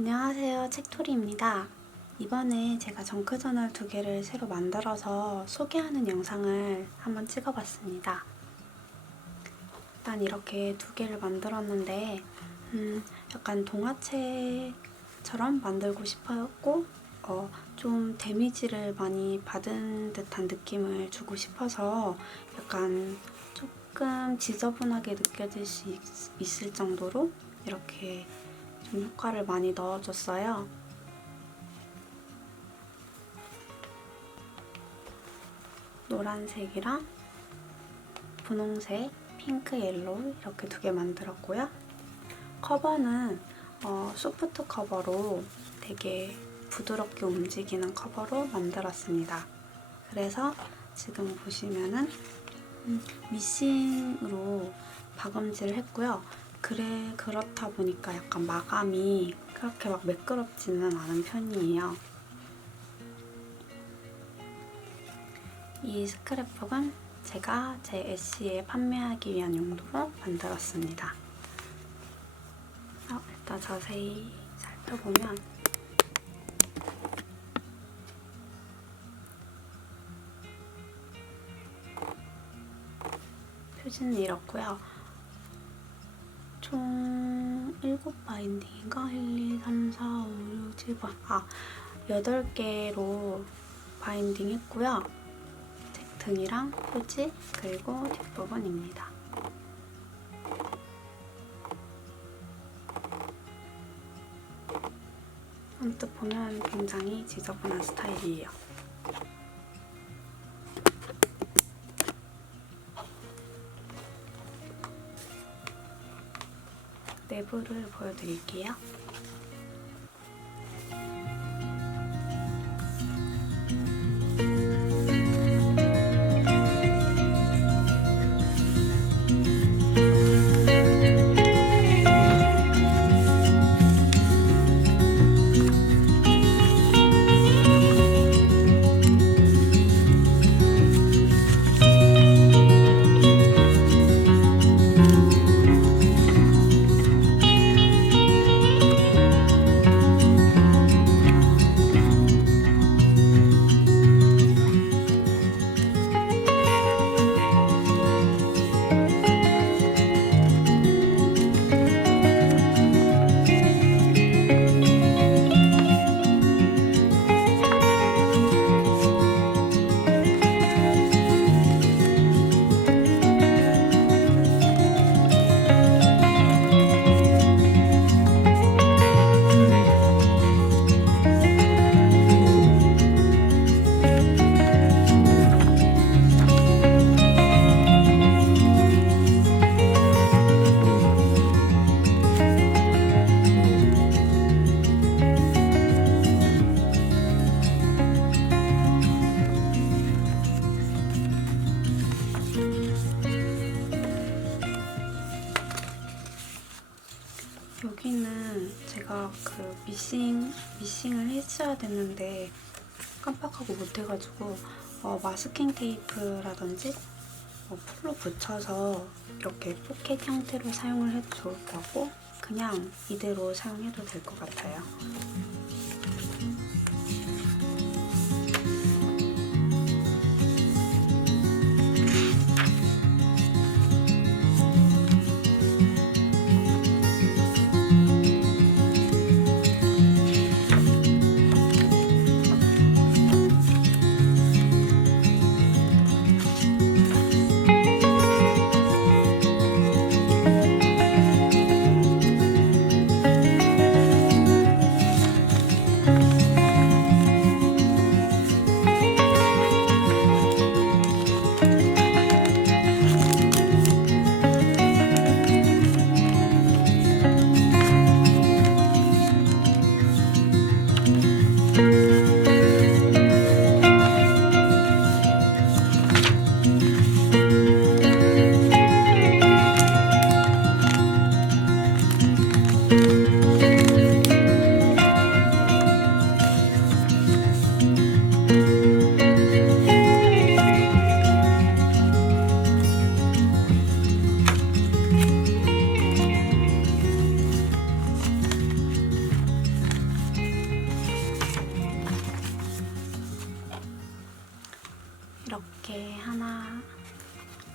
안녕하세요. 책토리입니다. 이번에 제가 정크저널 두 개를 새로 만들어서 소개하는 영상을 한번 찍어봤습니다. 일단 이렇게 두 개를 만들었는데, 음, 약간 동화책처럼 만들고 싶었고, 어, 좀 데미지를 많이 받은 듯한 느낌을 주고 싶어서 약간 조금 지저분하게 느껴질 수 있, 있을 정도로 이렇게 좀 효과를 많이 넣어줬어요. 노란색이랑 분홍색, 핑크, 옐로우 이렇게 두 개 만들었고요. 커버는 어, 소프트 커버로 되게 부드럽게 움직이는 커버로 만들었습니다. 그래서 지금 보시면은 음, 미싱으로 박음질을 했고요. 그래 그렇다 보니까 약간 마감이 그렇게 막 매끄럽지는 않은 편이에요. 이 스크랩북은 제가 제 애쉬에 판매하기 위한 용도로 만들었습니다. 어, 일단 자세히 살펴보면 표지는 이렇고요. 총 7바인딩인가? 1, 2, 3, 4, 5, 6, 7, 8. 아, 8개로 바인딩 했고요. 책 등이랑 표지, 그리고 뒷부분입니다. 언뜻 보면 굉장히 지저분한 스타일이에요. 내부를 보여드릴게요. 그 미싱 미싱을 했어야 됐는데 깜빡하고 못해가지고 어, 마스킹 테이프라든지 어, 풀로 붙여서 이렇게 포켓 형태로 사용을 해도 좋을 것 같고 그냥 이대로 사용해도 될 것 같아요.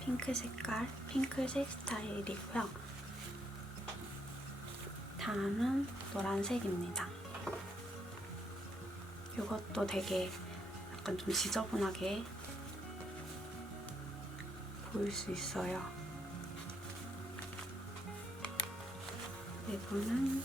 핑크 색깔, 핑크색 스타일이고요. 다음은 노란색입니다. 이것도 되게 약간 좀 지저분하게 보일 수 있어요. 이거는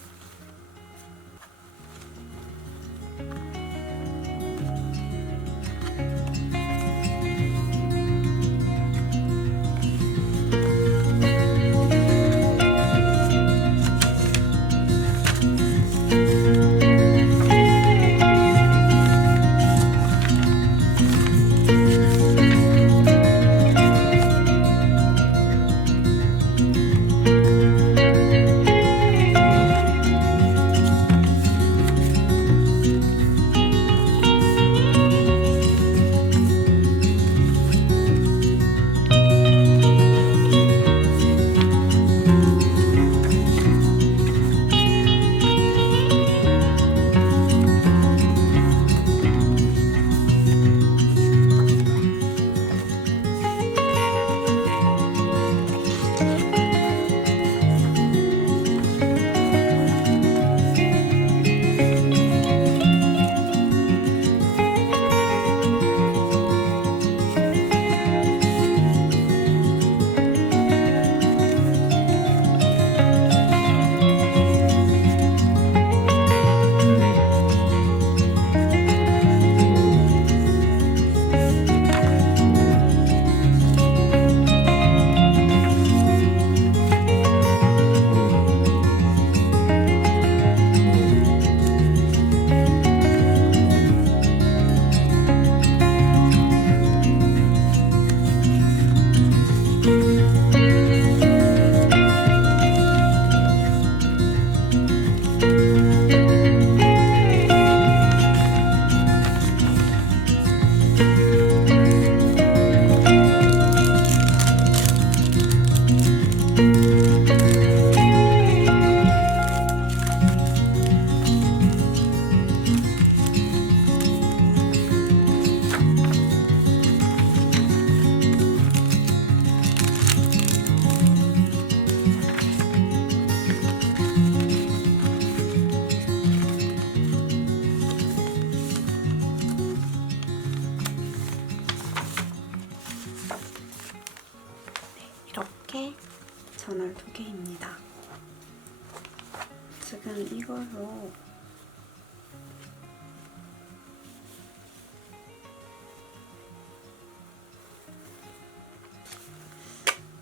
이렇게 전월 두 개입니다. 지금 이걸로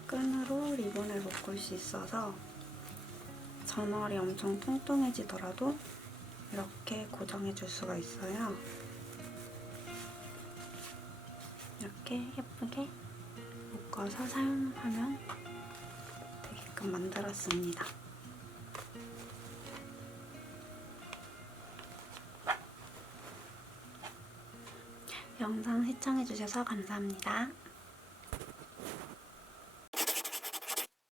끈으로 리본을 묶을 수 있어서 전월이 엄청 뚱뚱해지더라도 이렇게 고정해 줄 수가 있어요. 이렇게 예쁘게 묶어서 사용하면 되게끔 만들었습니다. 영상 시청해주셔서 감사합니다.